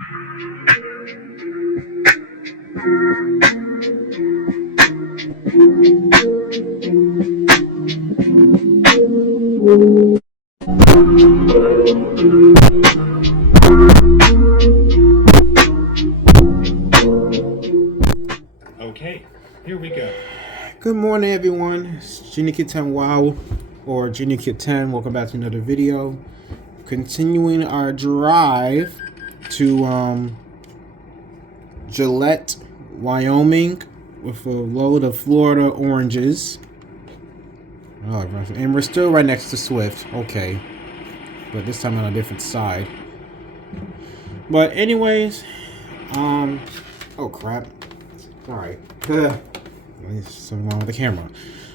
Okay, here we go. Good morning, everyone. It's Junior Kid 10 Wow, or Junior Kid 10. Welcome back to another video. Continuing our drive to Gillette, Wyoming, with a load of Florida oranges. Oh, and we're still right next to Swift. Okay, but this time on a different side. But anyways, oh crap. Sorry. There's something wrong with the camera.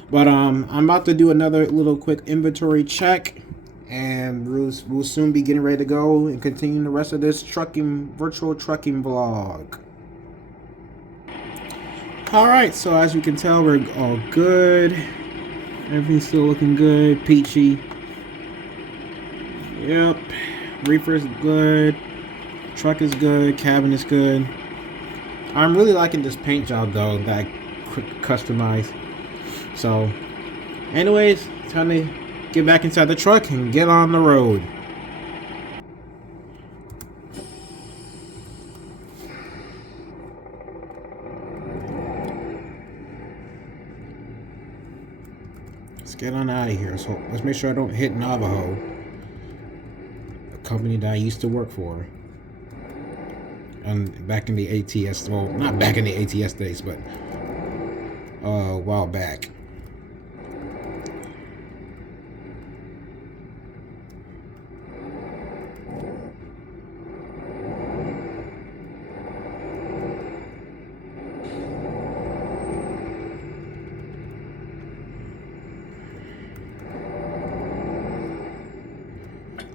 But I'm about to do another little quick inventory check, and we'll soon be getting ready to go and continue the rest of this virtual trucking vlog. Alright, so as you can tell, we're all good. Everything's still looking good, peachy. Yep. Reefer's good. Truck is good. Cabin is good. I'm really liking this paint job though that I customized. So, anyways, time to get back inside the truck and get on the road. Let's get on out of here. So let's make sure I don't hit Navajo, a company that I used to work for. And back in the ATS, well, not back in the ATS days, but a while back.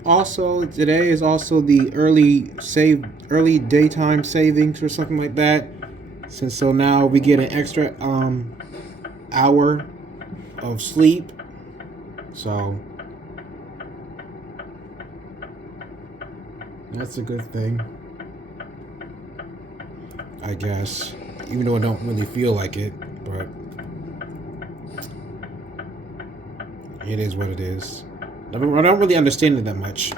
Also, today is also the early daytime savings or something like that. So now we get an extra hour of sleep. So that's a good thing, I guess. Even though I don't really feel like it, but it is what it is. I don't really understand it that much.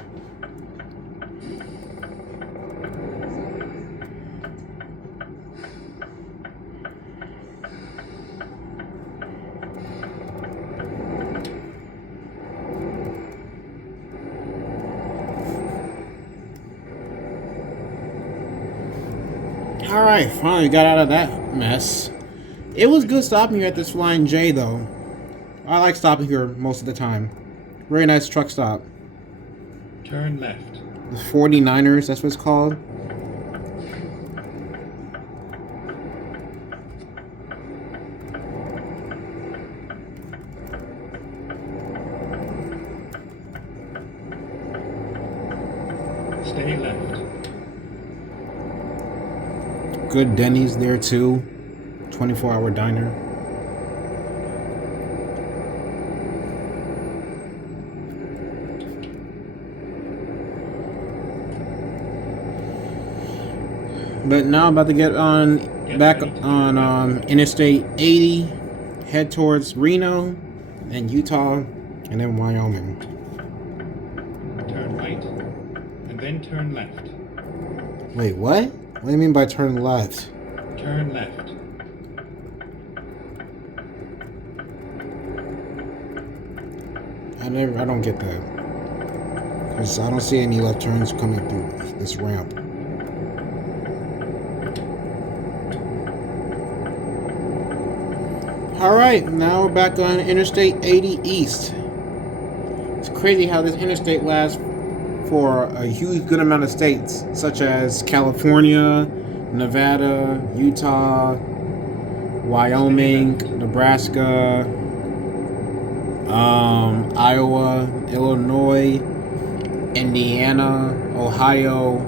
Alright, finally got out of that mess. It was good stopping here at this Flying J though. I like stopping here most of the time. Very nice truck stop. Turn left. The 49ers, that's what it's called. Stay left. Good Denny's there too. 24-hour diner. But now I'm about to get back on Interstate 80, head towards Reno, and Utah, and then Wyoming. Turn right, and then turn left. Wait, what? What do you mean by turn left? Turn left. I don't get that. Because I don't see any left turns coming through this ramp. Alright, now we're back on Interstate 80 East. It's crazy how this interstate lasts for a huge good amount of states, such as California, Nevada, Utah, Wyoming, Nebraska, Iowa, Illinois, Indiana, Ohio,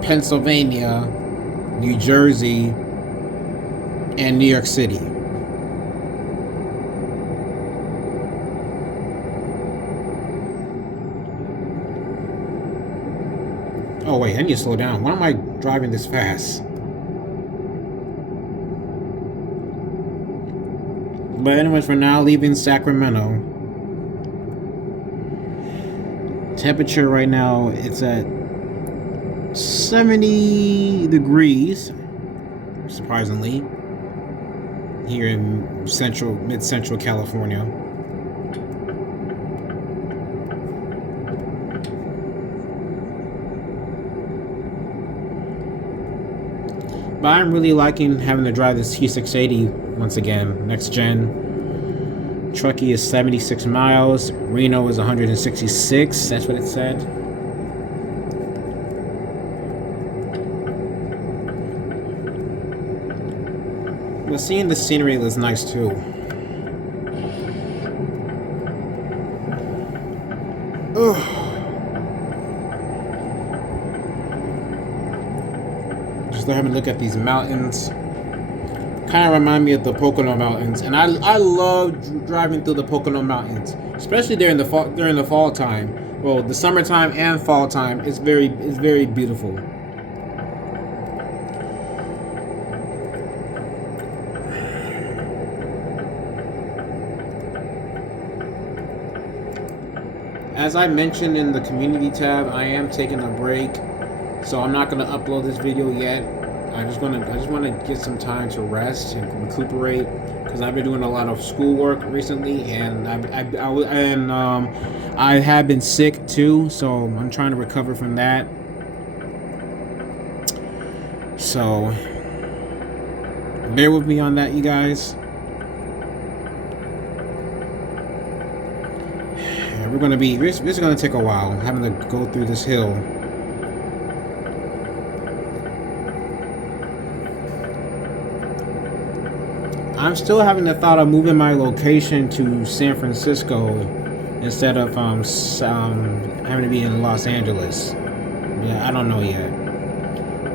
Pennsylvania, New Jersey, and New York City. Oh wait, Wait, I need to slow down. Why am I driving this fast? But anyways, for now, leaving Sacramento. Temperature right now, it's at 70 degrees, surprisingly, here in mid-central California. But I'm really liking having to drive this T680 once again, next gen. Truckee is 76 miles. Reno is 166. That's what it said. But seeing the scenery was nice too. Ugh. Just having a look at these mountains. Kind of remind me of the Pocono Mountains, and I love driving through the Pocono Mountains, especially during the fall time. Well, the summertime and fall time. It's very beautiful. As I mentioned in the community tab, I am taking a break, so I'm not going to upload this video yet. I just want to get some time to rest and recuperate, because I've been doing a lot of schoolwork recently, and I have been sick too, so I'm trying to recover from that. So bear with me on that, you guys. This is gonna take a while, having to go through this hill. I'm still having the thought of moving my location to San Francisco instead of having to be in Los Angeles. Yeah, I don't know yet.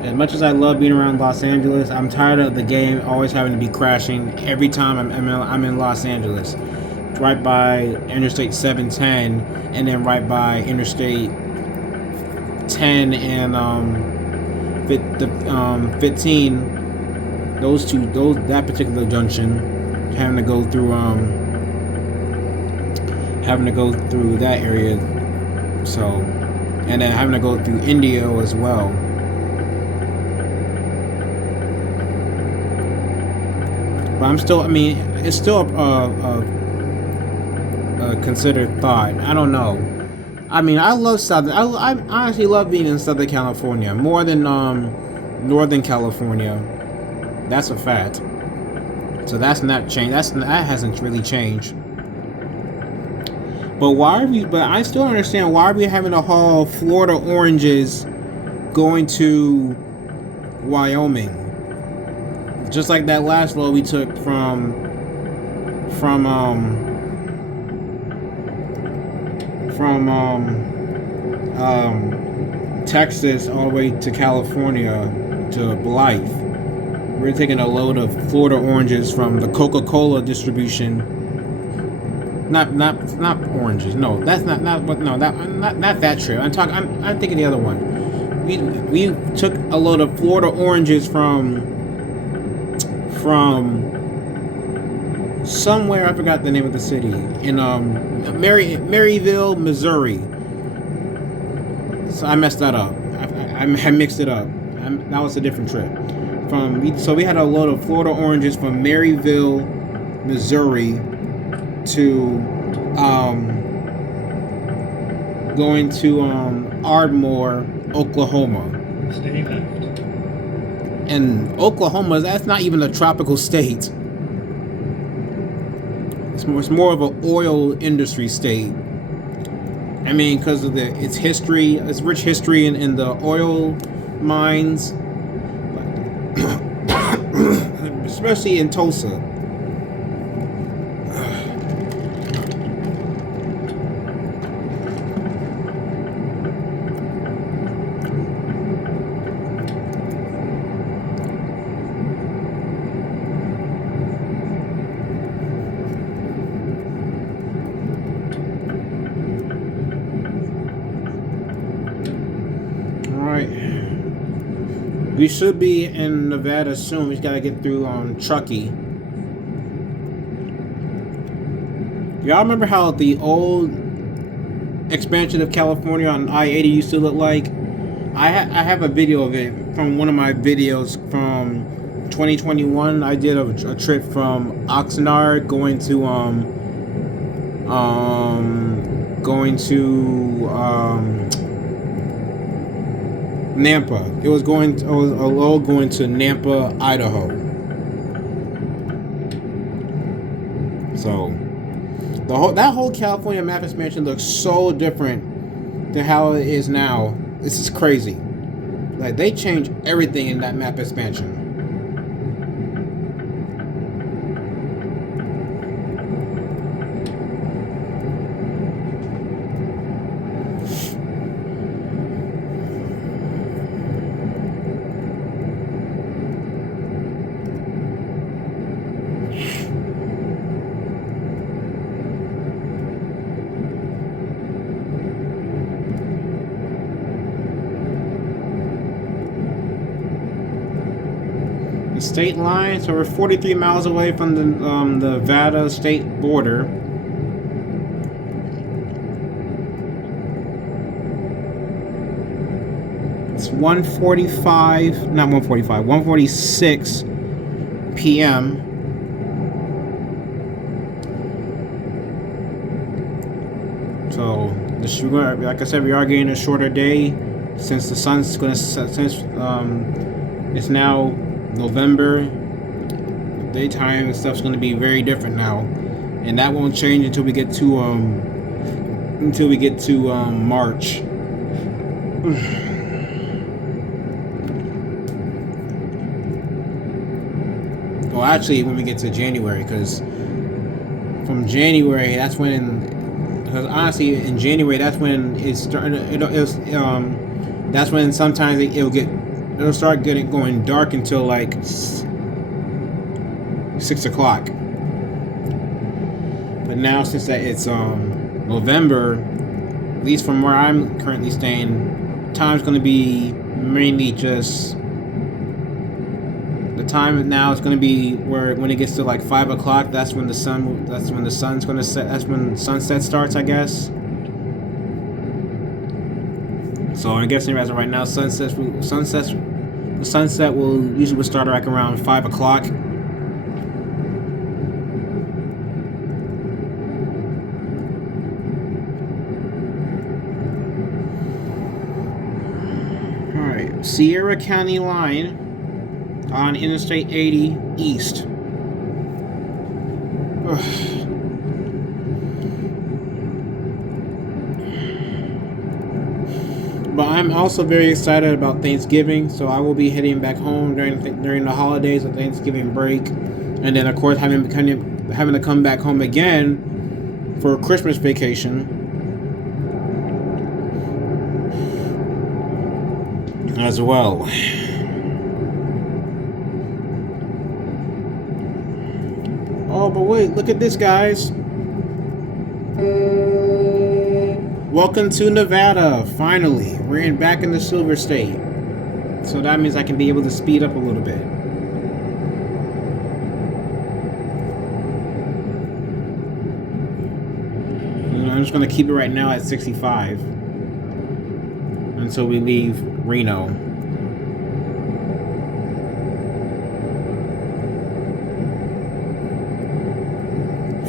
As much as I love being around Los Angeles, I'm tired of the game always having to be crashing every time I'm in Los Angeles. Right by Interstate 710, and then right by Interstate 10 and 15. That particular junction, having to go through that area, so, and then having to go through Indio as well. But it's still a considered thought. I don't know. I love I honestly love being in Southern California more than Northern California. That's a fact. So that's not changed. That hasn't really changed. But I still don't understand why are we having to haul Florida oranges going to Wyoming? Just like that last load we took from Texas all the way to California to Blythe. We're taking a load of Florida oranges from the Coca-Cola distribution. Not oranges. No, that's not that trip. I'm thinking the other one. We took a load of Florida oranges from somewhere, I forgot the name of the city, in Maryville, Missouri. So I messed that up. I mixed it up. That was a different trip. So we had a load of Florida oranges from Maryville, Missouri, to going to Ardmore, Oklahoma. Stay left. And Oklahoma, that's not even a tropical state. It's more of an oil industry state. Because of its history, its rich history in the oil mines, especially in Tulsa. Alright. We should be in Nevada soon. We just gotta get through Truckee. Y'all remember how the old expansion of California on I-80 used to look like? I have a video of it from one of my videos from 2021. I did a trip from Oxnard going to Nampa. It was a load going to Nampa, Idaho. So that whole California map expansion looks so different than how it is now. This is crazy. Like, they changed everything in that map expansion. The state line, so we're 43 miles away from the Nevada state border. It's 1:46 p.m. So like I said, we are getting a shorter day since the sun's gonna it's now November. Daytime and stuff's gonna be very different now, and that won't change until we get to March. Well, actually, when we get to January, because from January, that's when. Because honestly, in January, that's when it's starting. That's when sometimes it'll start going dark until like 6 o'clock. But now, since that it's November, at least from where I'm currently staying, time's going to be mainly just. The time now is going to be when it gets to like 5 o'clock. That's when the sun's going to set. That's when sunset starts, I guess. So I'm guessing as of right now, the sunset will usually start like around 5 o'clock. All right, Sierra County line on Interstate 80 East. Ugh. But I'm also very excited about Thanksgiving, so I will be heading back home during the holidays of Thanksgiving break, and then of course having to come back home again for a Christmas vacation as well. Oh, but wait, look at this, guys. Welcome to Nevada, finally. We're back in the Silver State. So that means I can be able to speed up a little bit. I'm just going to keep it right now at 65 until we leave Reno.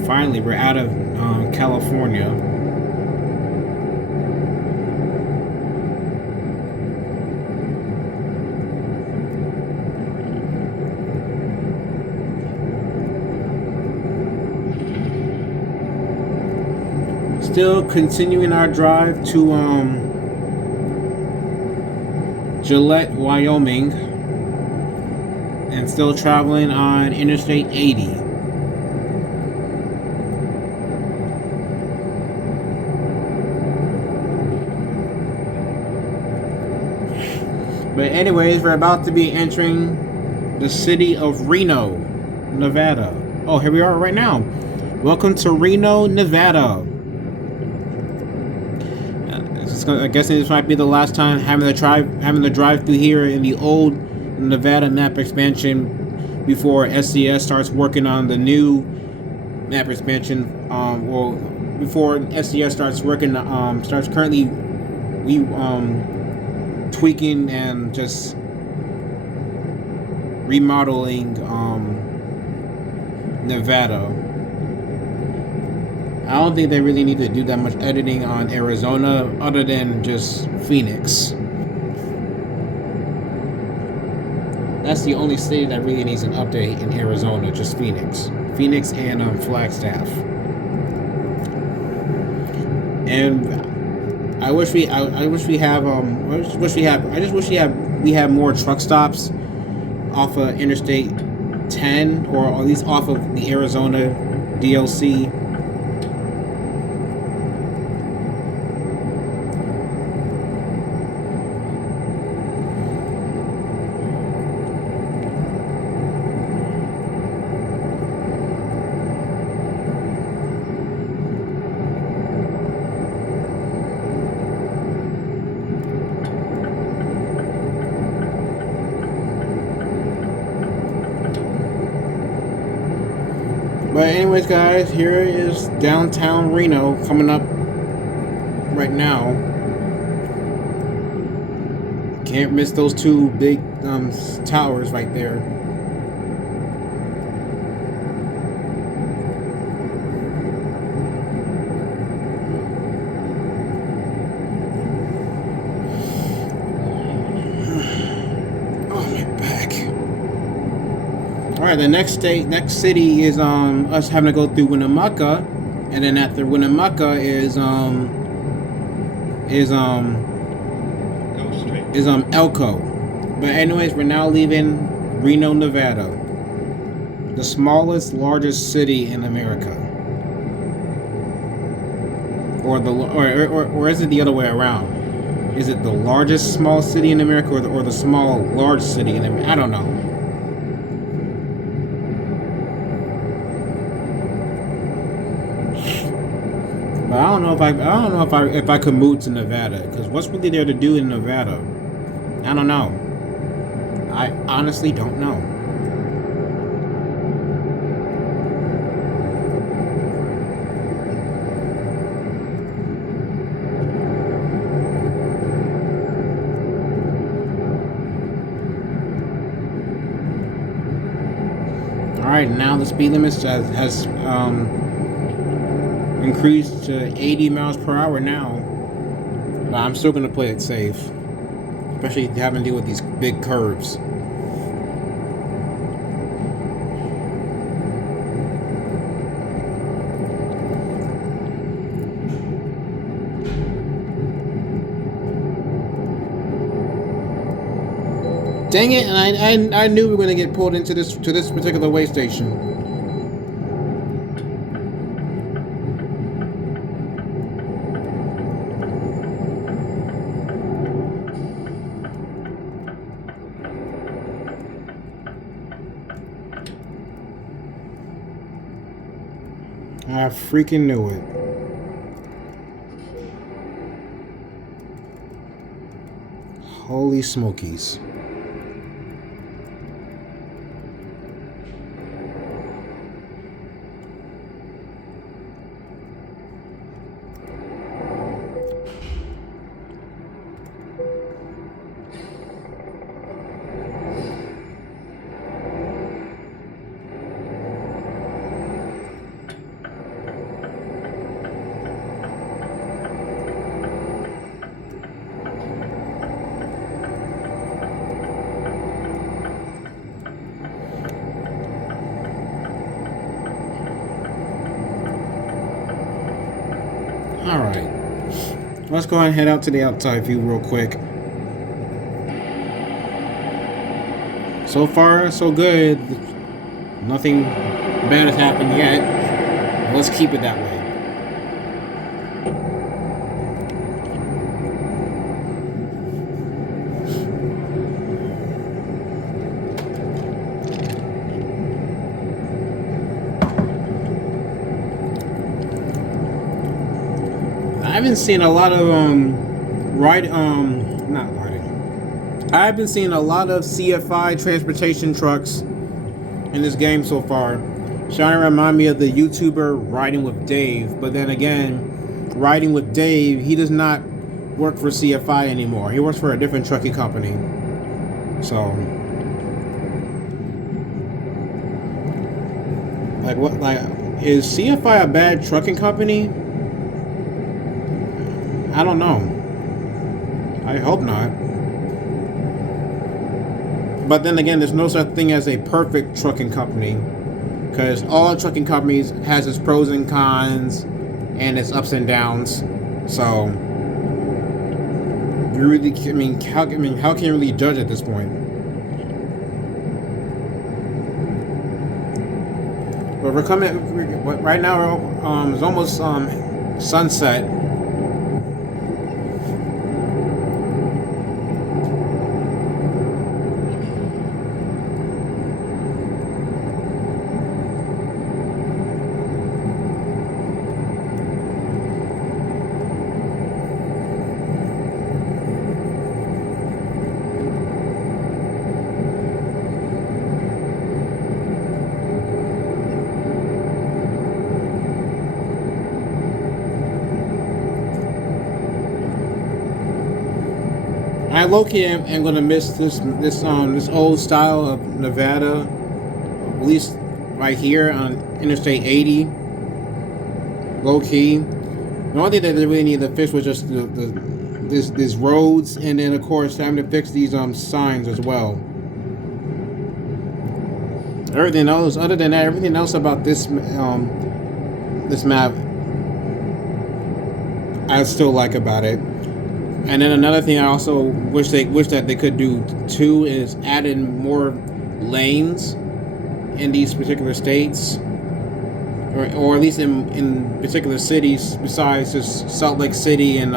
Finally, we're out of California. Still continuing our drive to Gillette, Wyoming, and still traveling on Interstate 80. But anyways, we're about to be entering the city of Reno, Nevada. Oh, here we are right now. Welcome to Reno, Nevada. I guess this might be the last time having to drive through here in the old Nevada map expansion before SCS starts working on the new map expansion. Well, before SCS starts working, starts currently tweaking and just remodeling Nevada. I don't think they really need to do that much editing on Arizona other than just Phoenix. That's the only city that really needs an update in Arizona, just Phoenix. Phoenix and Flagstaff. And I wish we have more truck stops off of Interstate 10, or at least off of the Arizona DLC. But anyways, guys, here is downtown Reno coming up right now. Can't miss those two big towers right there. Alright, the next city is us having to go through Winnemucca, and then after Winnemucca is Elko. But anyways, we're now leaving Reno, Nevada, the smallest, largest city in America. Or is it the other way around? Is it the largest small city in America, or the small large city in America? I don't know. But I don't know if I could move to Nevada, because what's really there to do in Nevada? I don't know. I honestly don't know. Alright, now the speed limit has increased to 80 miles per hour now. But I'm still going to play it safe, especially having to deal with these big curves. Dang it, and I knew we were going to get pulled into this particular way station. I freaking knew it. Holy smokies. Alright, let's go ahead and head out to the outside view real quick. So far, so good. Nothing bad has happened yet. Let's keep it that way. I've been seeing a lot of I've been seeing a lot of CFI transportation trucks in this game so far. Trying to remind me of the YouTuber Riding with Dave, but then again, Riding with Dave, he does not work for CFI anymore. He works for a different trucking company. So, like, what? Like, is CFI a bad trucking company? I don't know. I hope not. But then again, there's no such thing as a perfect trucking company, because all trucking companies has its pros and cons and its ups and downs. So you really, how can you really judge at this point? But we're coming right now. It's almost sunset. I low-key am gonna miss this old style of Nevada, at least right here on Interstate 80. Low-key, the only thing that they really need to fix was just these roads, and then of course having to fix these signs as well. Everything else, other than that, everything else about this map, I still like about it. And then another thing I also wish that they could do too is add in more lanes in these particular states, or at least in particular cities besides just Salt Lake City and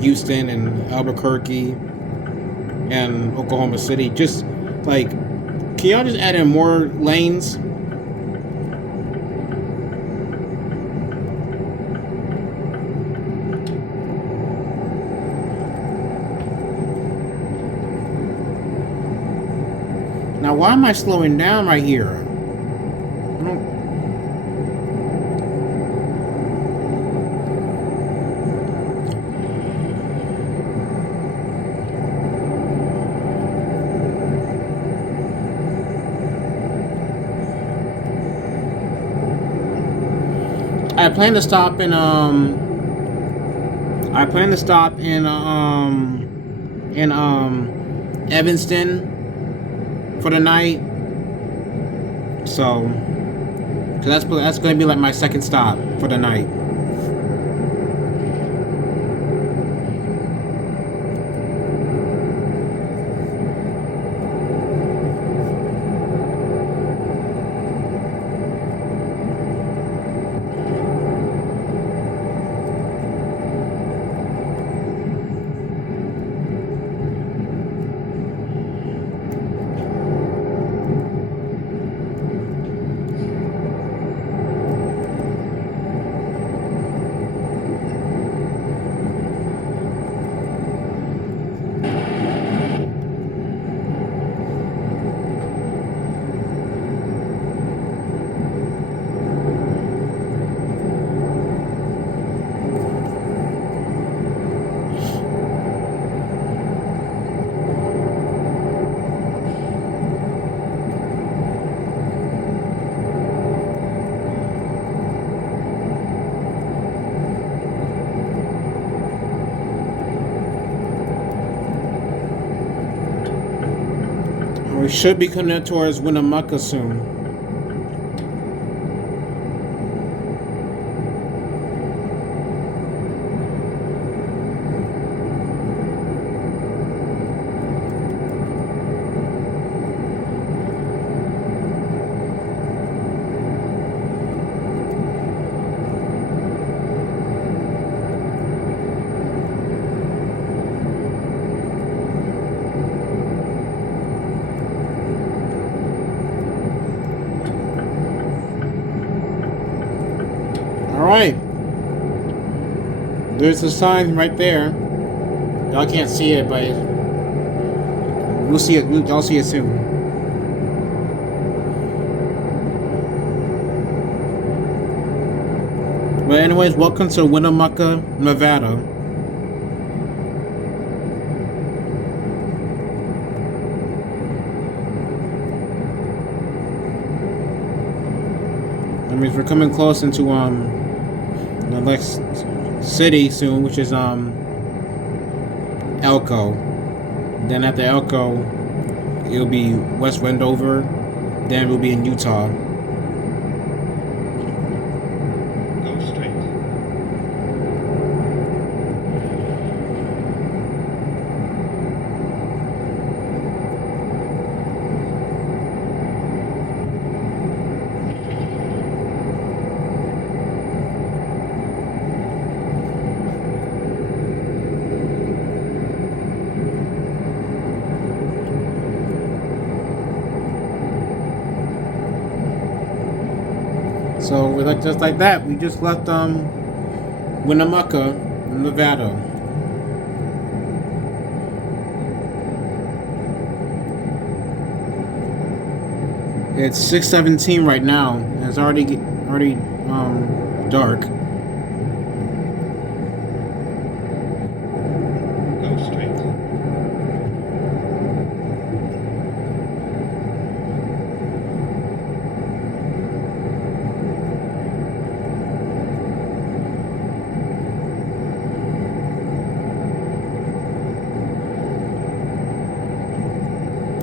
Houston and Albuquerque and Oklahoma City. Just like, can y'all just add in more lanes? Now, why am I slowing down right here? I don't... I plan to stop in Evanston for the night. So that's going to be like my second stop for the night. We should be coming towards Winnemucca soon. There's a sign right there. Y'all can't see it, but we'll see it. Y'all see it soon. But anyways, welcome to Winnemucca, Nevada. That means we're coming close into the next city soon, which is Elko. Then after Elko, it'll be West Wendover. Then we'll be in Utah. Go straight. So we're just like that. We just left Winnemucca, Nevada. It's 6:17 right now, and it's already dark. Go straight.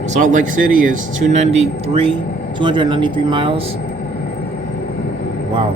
Salt Lake City is 293 miles. Wow.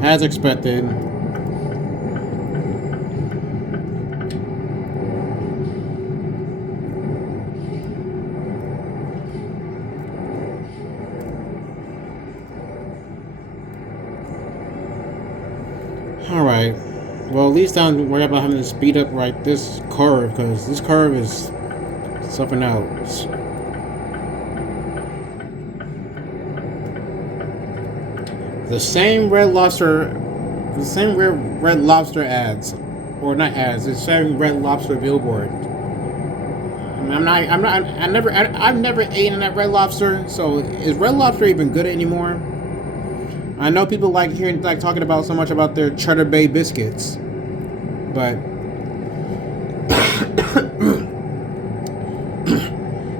As expected. Alright. Well, at least I don't worry about having to speed up this curve, because this curve is something else. The same Red Lobster ads, or not ads, the same Red Lobster billboard. I've never eaten at Red Lobster, so is Red Lobster even good anymore? I know people like talking about so much about their Cheddar Bay biscuits, but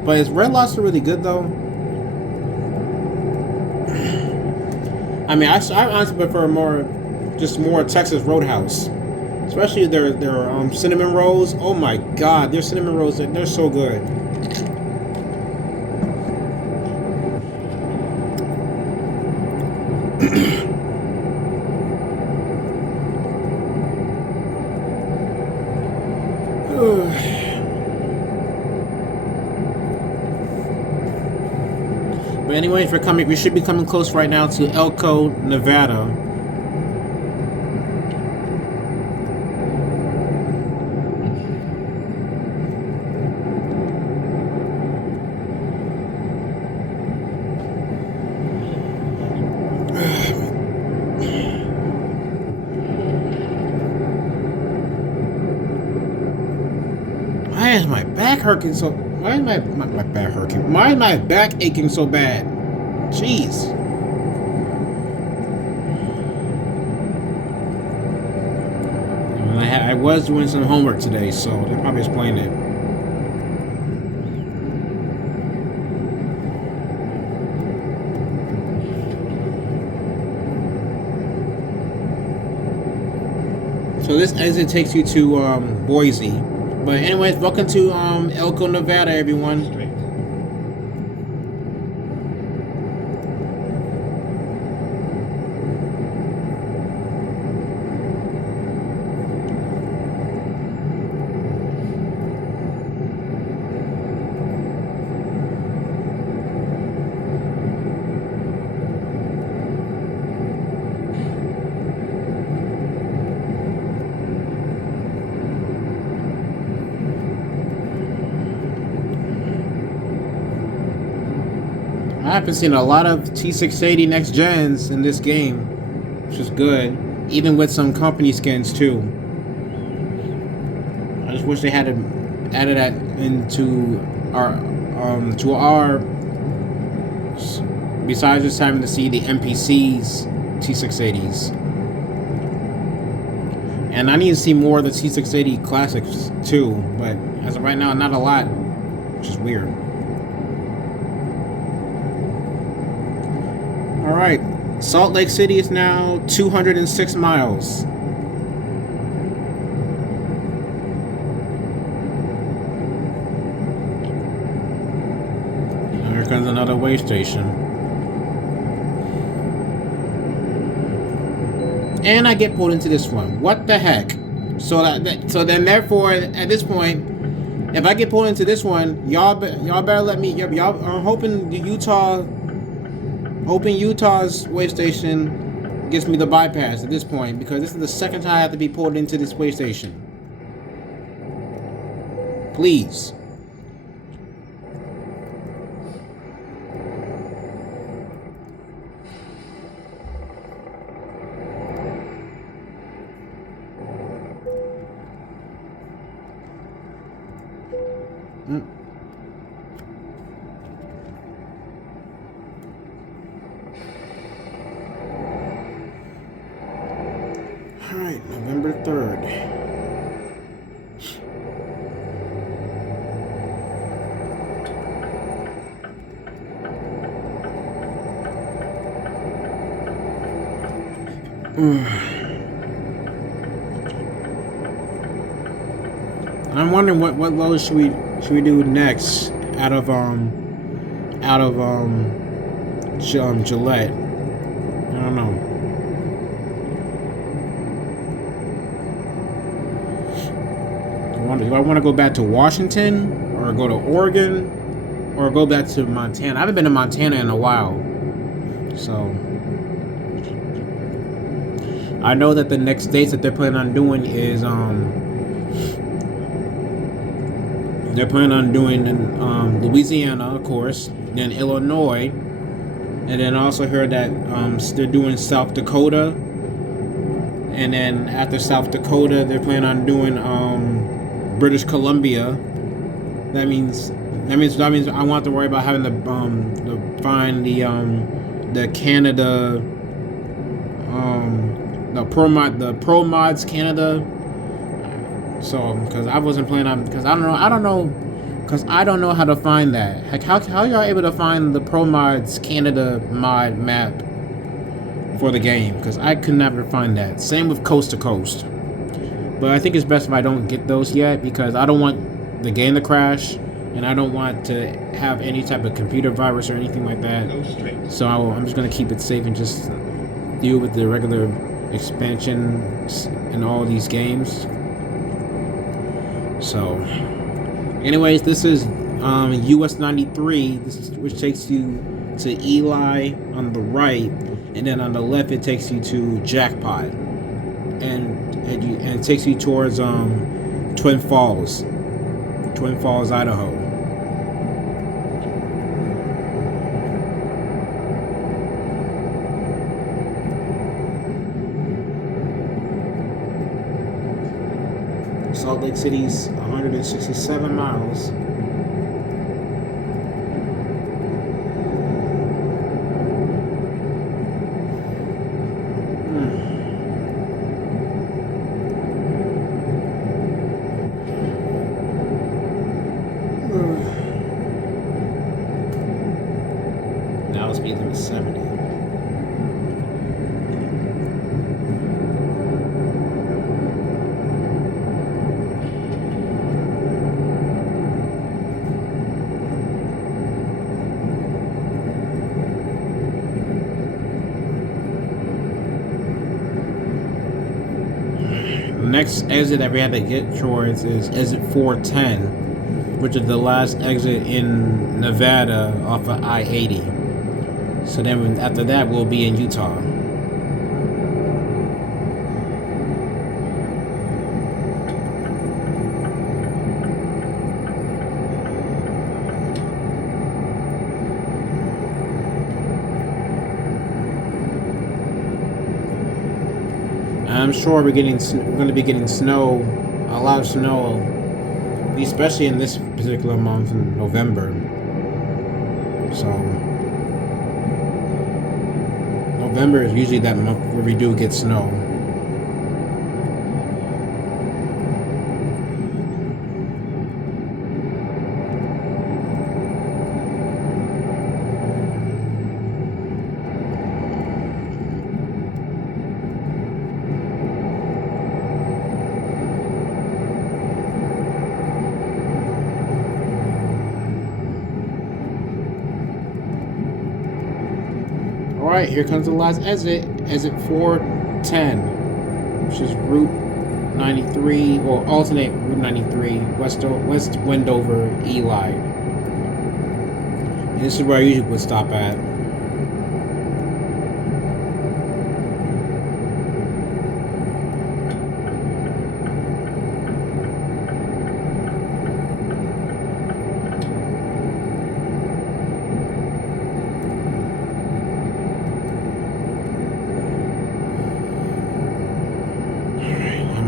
but is Red Lobster really good though? I mean, I honestly prefer more Texas Roadhouse, especially their cinnamon rolls. Oh my God, their cinnamon rolls, they're so good. But anyway, we should be coming close right now to Elko, Nevada. hurting so? Why is my back hurting? Why is my back aching so bad? Jeez. I was doing some homework today, so that probably explained it. So this exit takes you to Boise. But anyways, welcome to Elko, Nevada, everyone. Straight. I haven't seen a lot of T680 next gens in this game, which is good. Even with some company skins too. I just wish they had added that into our besides just having to see the NPCs T680s. And I need to see more of the T680 classics too, but as of right now, not a lot, which is weird. Alright, Salt Lake City is now 206 miles. And here comes another way station. And I get pulled into this one. What the heck? So then therefore, at this point, if I get pulled into this one, y'all better let me. Y'all are hoping the Utah's way station gets me the bypass at this point, because this is the second time I have to be pulled into this way station. Please. Alright, November 3rd. I'm wondering what load should we do next out of Gillette. I don't know. Do I want to go back to Washington, or go to Oregon, or go back to Montana? I haven't been to Montana in a while, so I know that the next states that they're planning on doing is they're planning on doing Louisiana, of course, then Illinois, and then I also heard that they're doing South Dakota, and then after South Dakota they're planning on doing British Columbia. That means I won't have to worry about having to find the Canada the Pro Mods Canada. So because I wasn't planning on, because I don't know how to find that. Like how y'all able to find the Pro Mods Canada mod map for the game? Because I could never find that. Same with Coast to Coast. But I think it's best if I don't get those yet, because I don't want the game to crash, and I don't want to have any type of computer virus or anything like that. Go straight. So I'm just going to keep it safe and just deal with the regular expansions in all these games. So, anyways, this is US 93. Which takes you to Eli on the right, and then on the left it takes you to Jackpot, and it takes you towards Twin Falls, Idaho. Salt Lake City's 167 miles. Now speed limit 70. Next exit that we had to get towards is exit 410, which is the last exit in Nevada off of I-80. So then after that, we'll be in Utah. I'm sure we're going to be getting snow, a lot of snow, especially in this particular month in November. So November is usually that month where we do get snow. Alright, here comes the last exit. Exit 410, which is Route 93, or alternate Route 93, West Wendover, Eli. And this is where I usually would stop at.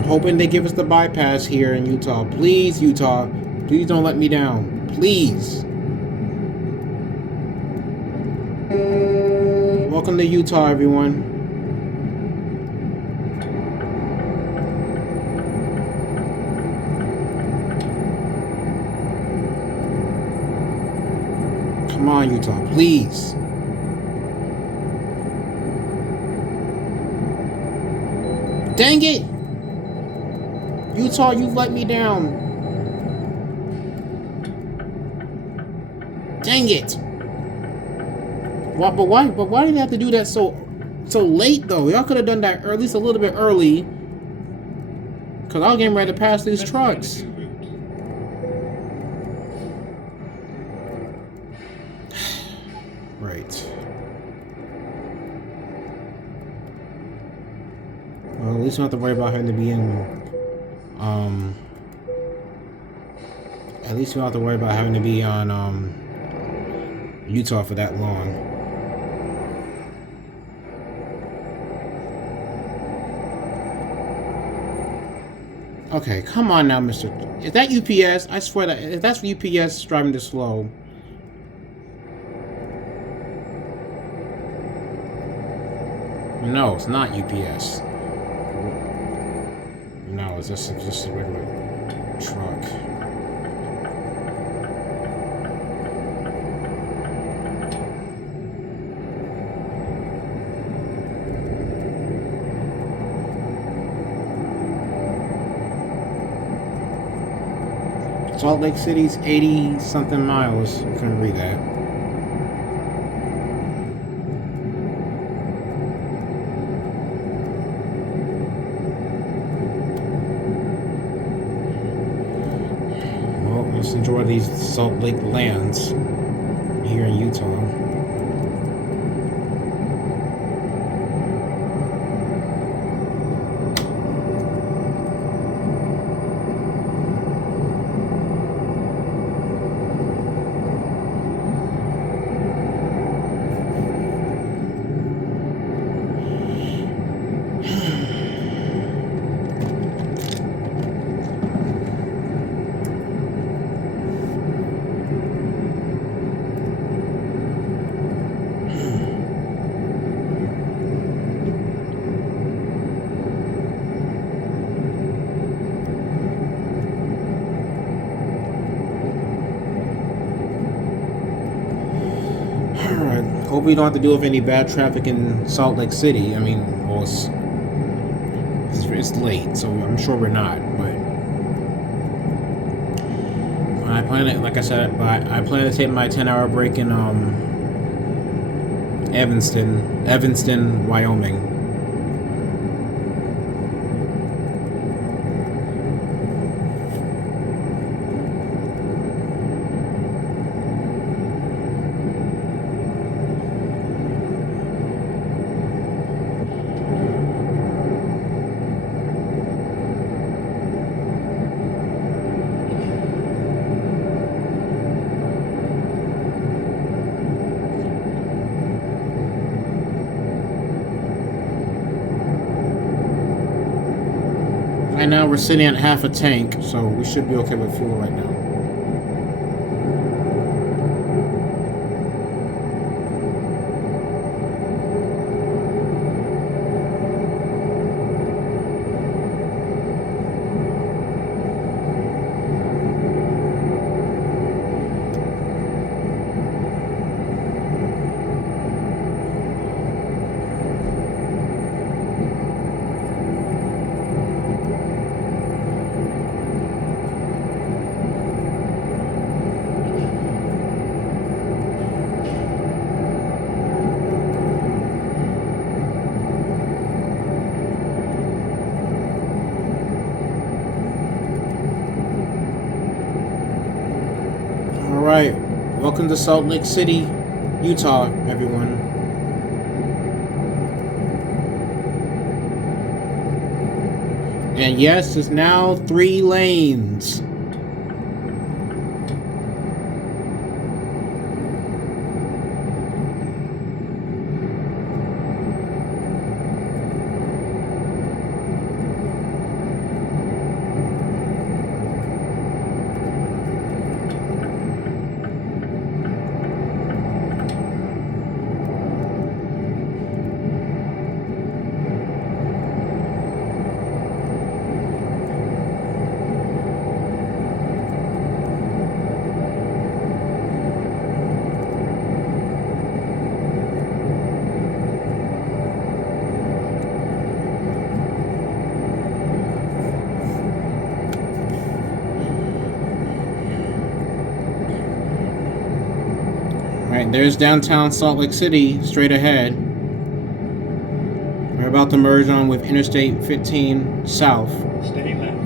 Hoping they give us the bypass here in Utah. Please, Utah. Please don't let me down. Please. Welcome to Utah, everyone. Come on, Utah. Please. Dang it! Utah, you've let me down. Dang it. But why did you have to do that so late though? Y'all could have done that at least a little bit early. Cause I was getting ready to pass these trucks. Right. Well, at least we don't have to worry about having to be in at least we don't have to worry about having to be on Utah for that long. Okay, come on now, Mr. Is that UPS? I swear that if that's UPS driving this slow. No, it's not UPS. No, it's just a regular truck. Salt Lake City's 80-something miles. I couldn't read that. Well, let's enjoy these Salt Lake lands here in Utah. Hope we don't have to deal with any bad traffic in Salt Lake City. I mean, well, it's late, so I'm sure we're not. But I plan to, like I said, I plan to take my 10-hour break in Evanston, Wyoming. Right now we're sitting at half a tank, so we should be okay with fuel right now. Alright, welcome to Salt Lake City, Utah, everyone. And yes, it's now 3 lanes. Alright, there's downtown Salt Lake City, straight ahead. We're about to merge on with Interstate 15 South. Stay left.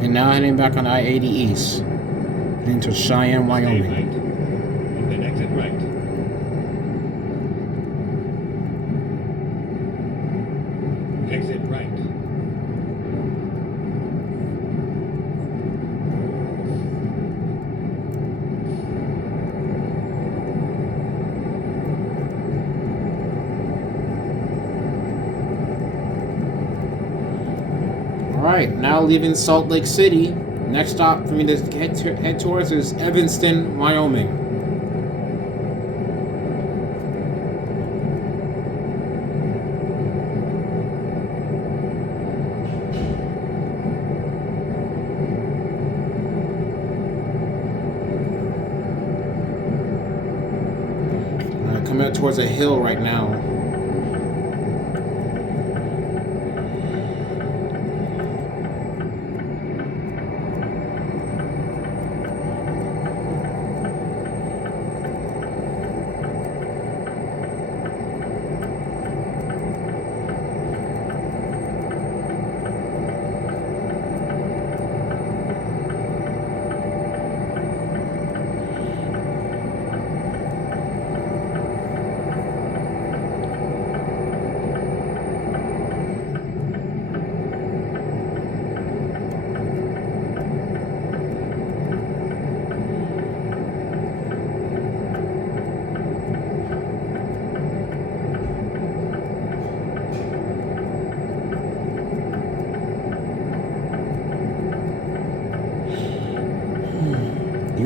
And now heading back on I-80 East into Cheyenne, Stay Wyoming. right. And then exit right. Exit right. Alright, now leaving Salt Lake City. Next stop for me to head towards is Evanston, Wyoming. Coming up towards a hill right now.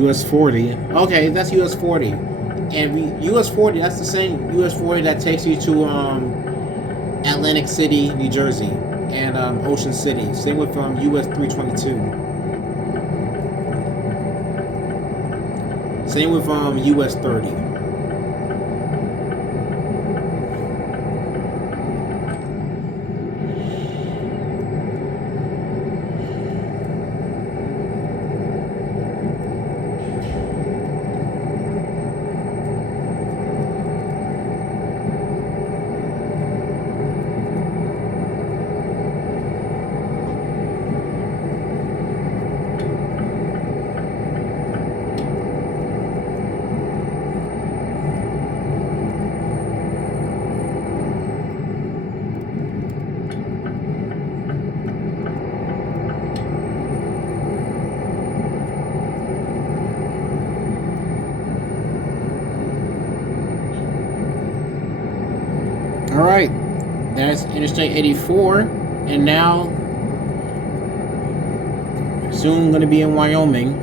US 40. Okay, that's US 40. And US 40, that's the same US 40 that takes you to Atlantic City, New Jersey, and Ocean City. Same with US 322. Same with US 30. All right, that's Interstate 84, and now soon going to be in Wyoming.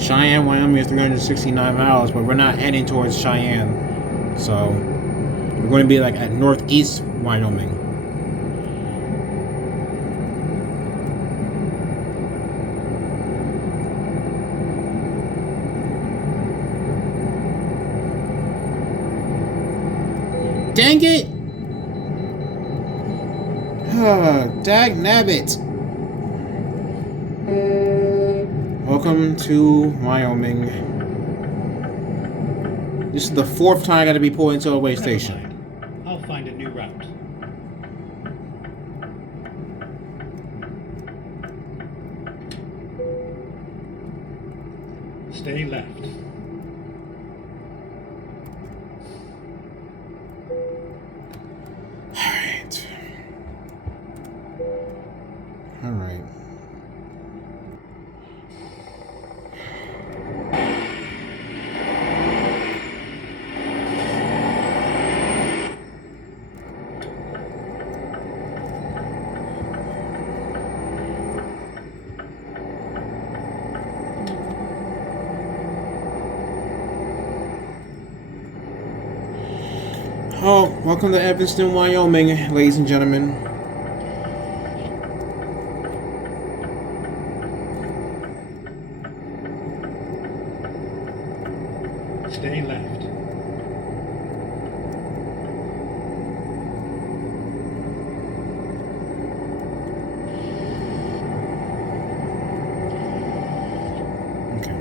Cheyenne, Wyoming is 369 miles, but we're not heading towards Cheyenne, so we're going to be like at northeast Wyoming. Dang it! Dag nabbit! Welcome to Wyoming. This is the 4th time I gotta be pulled into a way station. Mind. I'll find a new route. Stay left. Alright. Oh, welcome to Evanston, Wyoming, ladies and gentlemen. Stay left. Okay.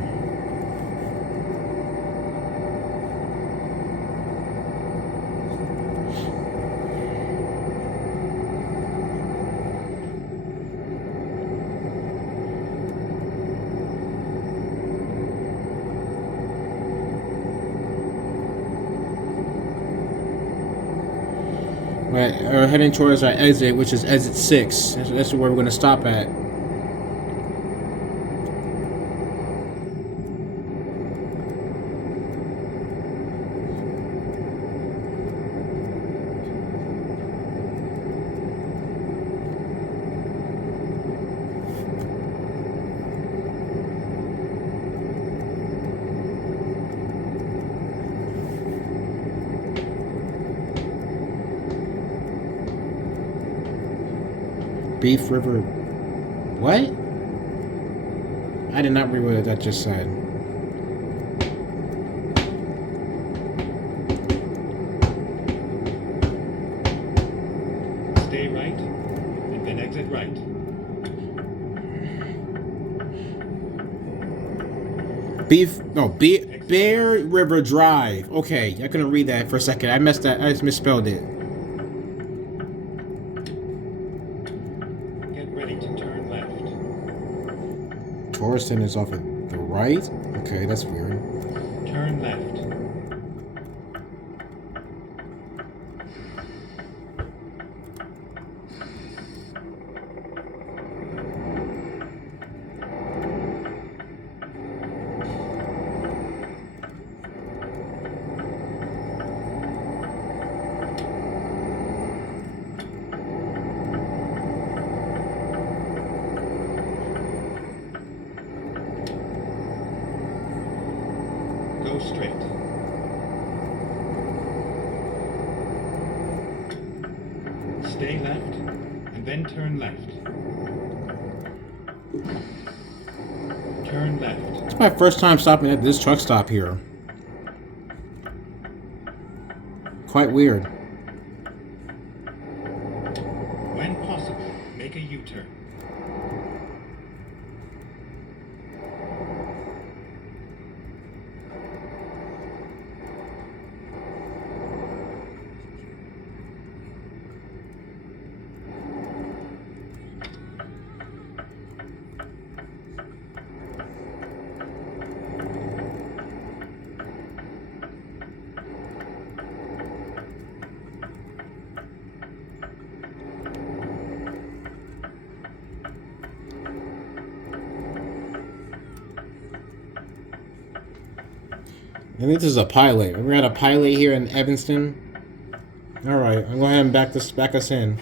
Right, we're heading towards our exit, which is exit 6. That's where we're going to stop at. Beef River. What? I did not read what that just said. Stay right, and then exit right. Bear River Drive. Okay, I couldn't read that for a second. I messed that. I just misspelled it. Get ready to turn left. Torreston is off at the right. Okay, that's weird. Turn left. go straight. Stay left, and then turn left. Turn left. It's my first time stopping at this truck stop here. Quite weird. When possible, make a U-turn. I think this is a pilot. We're at a pilot here in Evanston. Alright, I'm going to go ahead and back us in.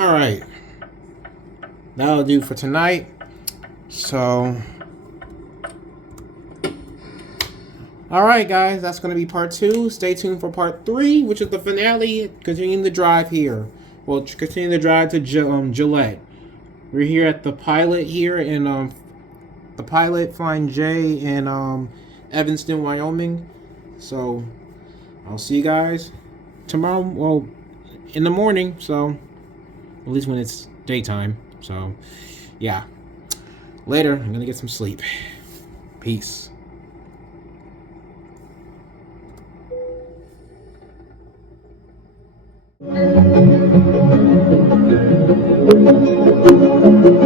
Alright. That'll do for tonight. So, alright guys, that's going to be part 2. Stay tuned for part 3, which is the finale. Continuing the drive here. Well, continue the drive to Gillette. We're here at the pilot here in the pilot Flying J in Evanston, Wyoming. So, I'll see you guys tomorrow. Well, in the morning. So, at least when it's daytime. So, yeah. Later, I'm gonna get some sleep. Peace. Thank you.